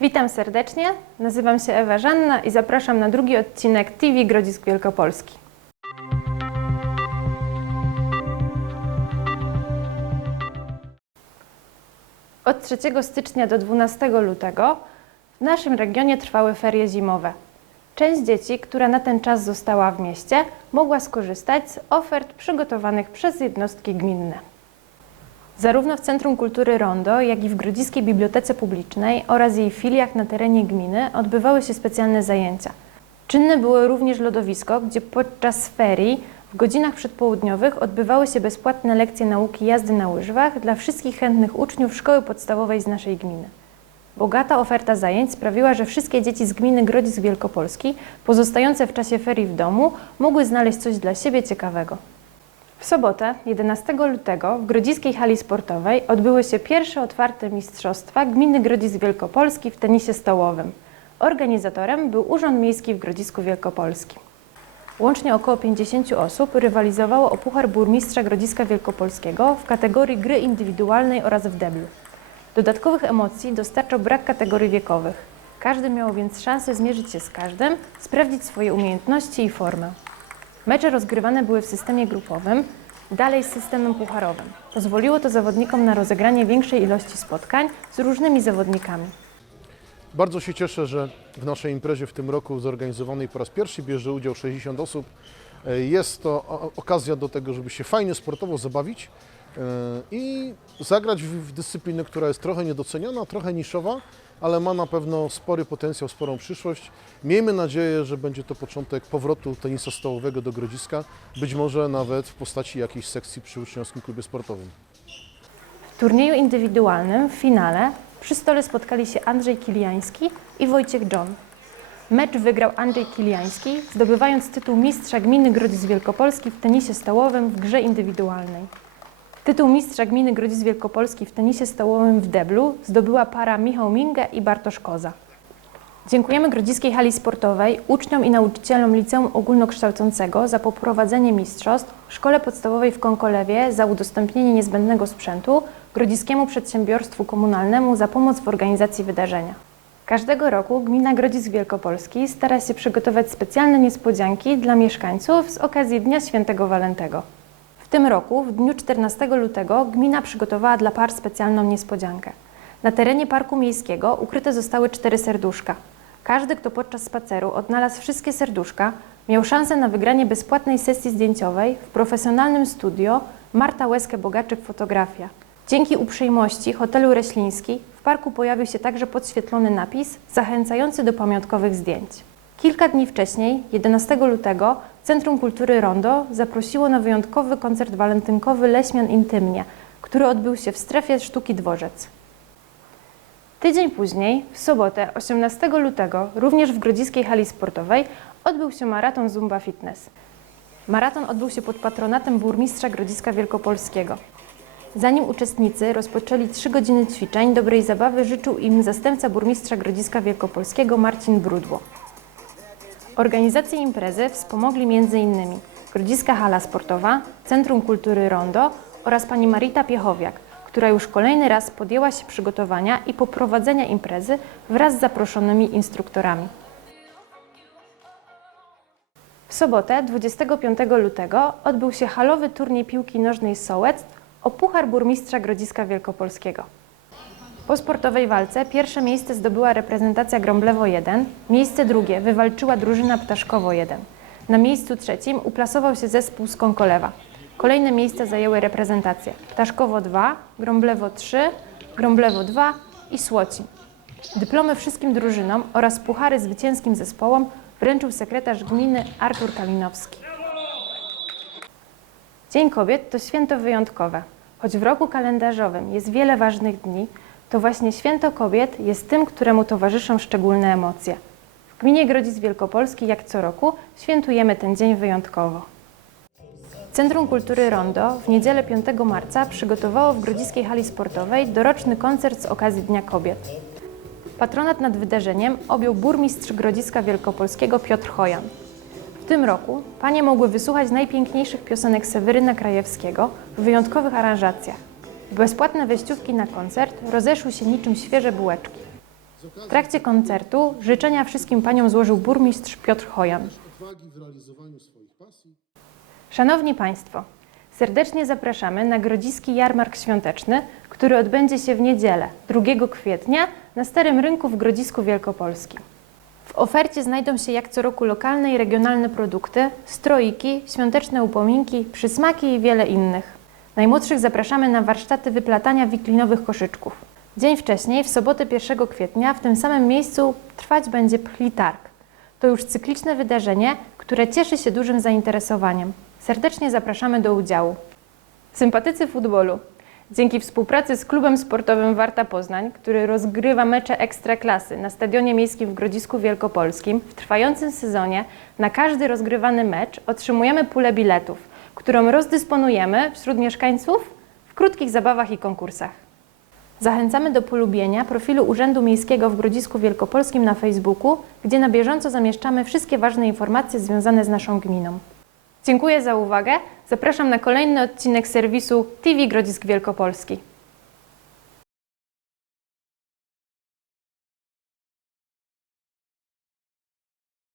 Witam serdecznie, nazywam się Ewa Żanna i zapraszam na drugi odcinek TV Grodzisk Wielkopolski. Od 3 stycznia do 12 lutego w naszym regionie trwały ferie zimowe. Część dzieci, która na ten czas została w mieście, mogła skorzystać z ofert przygotowanych przez jednostki gminne. Zarówno w Centrum Kultury Rondo, jak i w Grodziskiej Bibliotece Publicznej oraz jej filiach na terenie gminy odbywały się specjalne zajęcia. Czynne było również lodowisko, gdzie podczas ferii w godzinach przedpołudniowych odbywały się bezpłatne lekcje nauki jazdy na łyżwach dla wszystkich chętnych uczniów szkoły podstawowej z naszej gminy. Bogata oferta zajęć sprawiła, że wszystkie dzieci z gminy Grodzisk Wielkopolski, pozostające w czasie ferii w domu, mogły znaleźć coś dla siebie ciekawego. W sobotę, 11 lutego, w Grodziskiej Hali Sportowej odbyły się pierwsze otwarte mistrzostwa Gminy Grodzisk Wielkopolski w tenisie stołowym. Organizatorem był Urząd Miejski w Grodzisku Wielkopolskim. Łącznie około 50 osób rywalizowało o Puchar Burmistrza Grodziska Wielkopolskiego w kategorii gry indywidualnej oraz w deblu. Dodatkowych emocji dostarczał brak kategorii wiekowych. Każdy miał więc szansę zmierzyć się z każdym, sprawdzić swoje umiejętności i formę. Mecze rozgrywane były w systemie grupowym, dalej z systemem pucharowym. Pozwoliło to zawodnikom na rozegranie większej ilości spotkań z różnymi zawodnikami. Bardzo się cieszę, że w naszej imprezie w tym roku zorganizowanej po raz pierwszy bierze udział 60 osób. E, Jest to okazja do tego, żeby się fajnie sportowo zabawić e, i zagrać w dyscyplinę, która jest trochę niedoceniona, trochę niszowa, ale ma na pewno spory potencjał, sporą przyszłość. Miejmy nadzieję, że będzie to początek powrotu tenisa stołowego do Grodziska, być może nawet w postaci jakiejś sekcji przy uczniowskim klubie sportowym. W turnieju indywidualnym w finale przy stole spotkali się Andrzej Kiliański i Wojciech John. Mecz wygrał Andrzej Kiliański, zdobywając tytuł mistrza gminy Grodzisk Wielkopolski w tenisie stołowym w grze indywidualnej. Tytuł mistrza gminy Grodzisk Wielkopolski w tenisie stołowym w deblu zdobyła para Michał Minge i Bartosz Koza. Dziękujemy Grodziskiej Hali Sportowej, uczniom i nauczycielom Liceum Ogólnokształcącego za poprowadzenie mistrzostw, Szkole Podstawowej w Konkolewie za udostępnienie niezbędnego sprzętu, Grodziskiemu Przedsiębiorstwu Komunalnemu za pomoc w organizacji wydarzenia. Każdego roku Gmina Grodzisk Wielkopolski stara się przygotować specjalne niespodzianki dla mieszkańców z okazji Dnia Świętego Walentego. W tym roku, w dniu 14 lutego, gmina przygotowała dla par specjalną niespodziankę. Na terenie parku miejskiego ukryte zostały cztery serduszka. Każdy, kto podczas spaceru odnalazł wszystkie serduszka, miał szansę na wygranie bezpłatnej sesji zdjęciowej w profesjonalnym studio Marta Łeskę-Bogaczyk Fotografia. Dzięki uprzejmości hotelu Reśliński w parku pojawił się także podświetlony napis zachęcający do pamiątkowych zdjęć. Kilka dni wcześniej, 11 lutego, Centrum Kultury Rondo zaprosiło na wyjątkowy koncert walentynkowy Leśmian Intymnie, który odbył się w strefie sztuki Dworzec. Tydzień później, w sobotę 18 lutego, również w Grodziskiej Hali Sportowej, odbył się maraton Zumba Fitness. Maraton odbył się pod patronatem burmistrza Grodziska Wielkopolskiego. Zanim uczestnicy rozpoczęli 3 godziny ćwiczeń, dobrej zabawy życzył im zastępca burmistrza Grodziska Wielkopolskiego Marcin Brudło. Organizację imprezy wspomogli m.in. Grodziska Hala Sportowa, Centrum Kultury Rondo oraz pani Marita Piechowiak, która już kolejny raz podjęła się przygotowania i poprowadzenia imprezy wraz z zaproszonymi instruktorami. W sobotę 25 lutego odbył się halowy turniej piłki nożnej Sołec o Puchar Burmistrza Grodziska Wielkopolskiego. Po sportowej walce pierwsze miejsce zdobyła reprezentacja Grąblewo 1, miejsce drugie wywalczyła drużyna Ptaszkowo 1. Na miejscu trzecim uplasował się zespół z Konkolewa. Kolejne miejsca zajęły reprezentacje Ptaszkowo 2, Grąblewo 3, Grąblewo 2 i Słocin. Dyplomy wszystkim drużynom oraz puchary zwycięskim zespołom wręczył sekretarz gminy Artur Kalinowski. Dzień Kobiet to święto wyjątkowe. Choć w roku kalendarzowym jest wiele ważnych dni, to właśnie Święto Kobiet jest tym, któremu towarzyszą szczególne emocje. W gminie Grodzisk Wielkopolski, jak co roku, świętujemy ten dzień wyjątkowo. Centrum Kultury Rondo w niedzielę 5 marca przygotowało w Grodziskiej Hali Sportowej doroczny koncert z okazji Dnia Kobiet. Patronat nad wydarzeniem objął burmistrz Grodziska Wielkopolskiego Piotr Chojan. W tym roku panie mogły wysłuchać najpiękniejszych piosenek Seweryna Krajewskiego w wyjątkowych aranżacjach. Bezpłatne wejściówki na koncert rozeszły się niczym świeże bułeczki. W trakcie koncertu życzenia wszystkim paniom złożył burmistrz Piotr Hojan. Szanowni Państwo, serdecznie zapraszamy na Grodziski Jarmark Świąteczny, który odbędzie się w niedzielę 2 kwietnia na Starym Rynku w Grodzisku Wielkopolskim. W ofercie znajdą się jak co roku lokalne i regionalne produkty, stroiki, świąteczne upominki, przysmaki i wiele innych. Najmłodszych zapraszamy na warsztaty wyplatania wiklinowych koszyczków. Dzień wcześniej, w sobotę 1 kwietnia, w tym samym miejscu trwać będzie Pchli Targ. To już cykliczne wydarzenie, które cieszy się dużym zainteresowaniem. Serdecznie zapraszamy do udziału. Sympatycy futbolu. Dzięki współpracy z klubem sportowym Warta Poznań, który rozgrywa mecze ekstraklasy na Stadionie Miejskim w Grodzisku Wielkopolskim, w trwającym sezonie na każdy rozgrywany mecz otrzymujemy pulę biletów, którą rozdysponujemy wśród mieszkańców w krótkich zabawach i konkursach. Zachęcamy do polubienia profilu Urzędu Miejskiego w Grodzisku Wielkopolskim na Facebooku, gdzie na bieżąco zamieszczamy wszystkie ważne informacje związane z naszą gminą. Dziękuję za uwagę. Zapraszam na kolejny odcinek serwisu TV Grodzisk Wielkopolski.